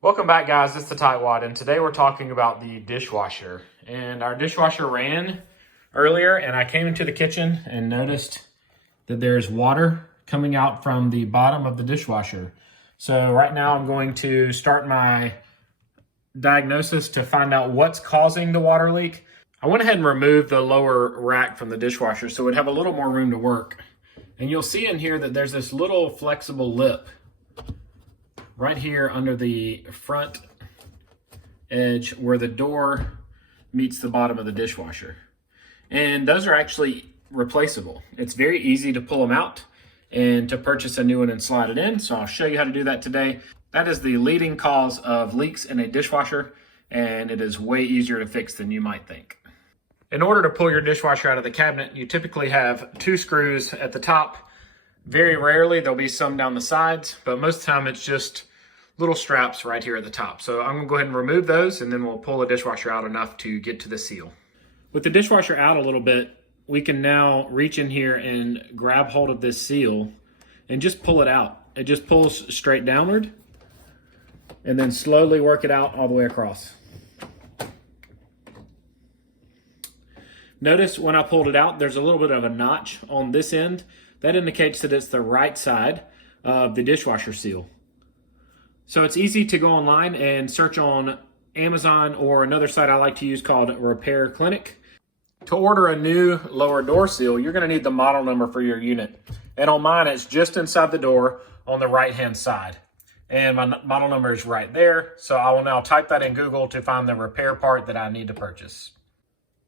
Welcome back, guys. It's the Tightwad, and today we're talking about the dishwasher. And our dishwasher ran earlier, and I came into the kitchen and noticed that there's water coming out from the bottom of the dishwasher. So right now I'm going to start my diagnosis to find out what's causing the water leak. I went ahead and removed the lower rack from the dishwasher so it would have a little more room to work. And you'll see in here that there's this little flexible lip right here under the front edge where the door meets the bottom of the dishwasher. And those are actually replaceable. It's very easy to pull them out and to purchase a new one and slide it in. So I'll show you how to do that today. That is the leading cause of leaks in a dishwasher, and it is way easier to fix than you might think. In order to pull your dishwasher out of the cabinet, you typically have 2 screws at the top. Very rarely there'll be some down the sides, but most of the time it's just little straps right here at the top. So I'm gonna go ahead and remove those, and then we'll pull the dishwasher out enough to get to the seal. With the dishwasher out a little bit, we can now reach in here and grab hold of this seal and just pull it out. It just pulls straight downward and then slowly work it out all the way across. Notice when I pulled it out, there's a little bit of a notch on this end. That indicates that it's the right side of the dishwasher seal. So it's easy to go online and search on Amazon or another site I like to use called Repair Clinic. To order a new lower door seal, you're gonna need the model number for your unit. And on mine, it's just inside the door on the right-hand side. And my model number is right there. So I will now type that in Google to find the repair part that I need to purchase.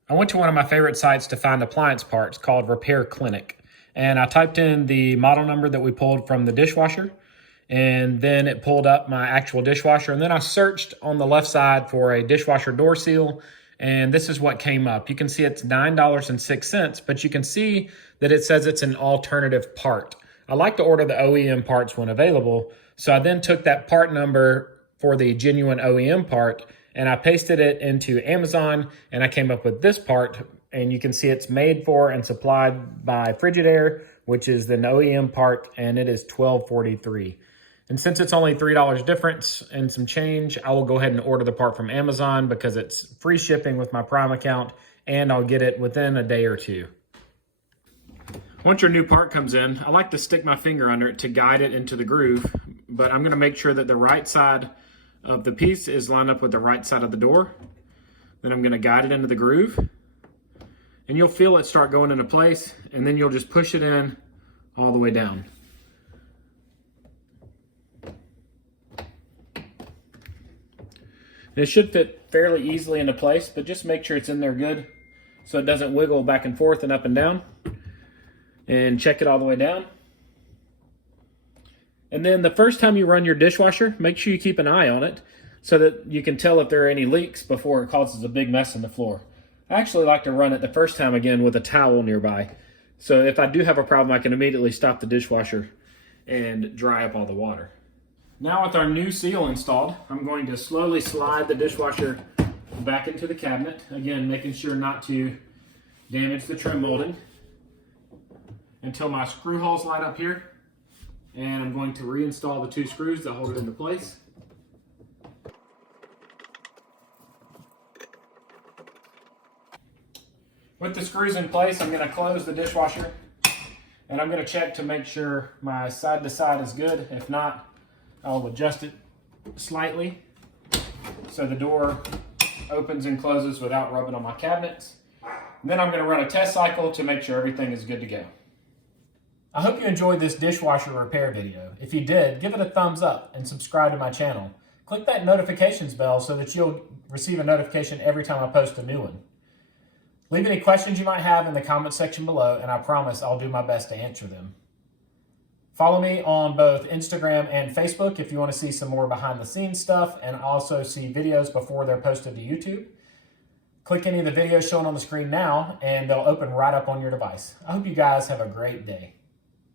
I went to one of my favorite sites to find appliance parts called Repair Clinic. And I typed in the model number that we pulled from the dishwasher, and then it pulled up my actual dishwasher. And then I searched on the left side for a dishwasher door seal, and this is what came up. You can see it's $9.06, but you can see that it says it's an alternative part. I like to order the OEM parts when available, so I then took that part number for the genuine OEM part and I pasted it into Amazon, and I came up with this part, and you can see it's made for and supplied by Frigidaire, which is the OEM part, and it is $12.43. And since it's only $3 difference and some change, I will go ahead and order the part from Amazon because it's free shipping with my Prime account, and I'll get it within a day or two. Once your new part comes in, I like to stick my finger under it to guide it into the groove, but I'm gonna make sure that the right side of the piece is lined up with the right side of the door. Then I'm gonna guide it into the groove, and you'll feel it start going into place, and then you'll just push it in all the way down. It should fit fairly easily into place, but just make sure it's in there good so it doesn't wiggle back and forth and up and down. And check it all the way down. And then the first time you run your dishwasher, make sure you keep an eye on it so that you can tell if there are any leaks before it causes a big mess in the floor. I actually like to run it the first time again with a towel nearby. So if I do have a problem, I can immediately stop the dishwasher and dry up all the water. Now with our new seal installed, I'm going to slowly slide the dishwasher back into the cabinet. Again, making sure not to damage the trim molding until my screw holes line up here. And I'm going to reinstall the 2 screws that hold it into place. With the screws in place, I'm going to close the dishwasher, and I'm going to check to make sure my side to side is good. If not, I'll adjust it slightly so the door opens and closes without rubbing on my cabinets. And then I'm going to run a test cycle to make sure everything is good to go. I hope you enjoyed this dishwasher repair video. If you did, give it a thumbs up and subscribe to my channel. Click that notifications bell so that you'll receive a notification every time I post a new one. Leave any questions you might have in the comment section below, and I promise I'll do my best to answer them. Follow me on both Instagram and Facebook if you want to see some more behind the scenes stuff and also see videos before they're posted to YouTube. Click any of the videos shown on the screen now and they'll open right up on your device. I hope you guys have a great day.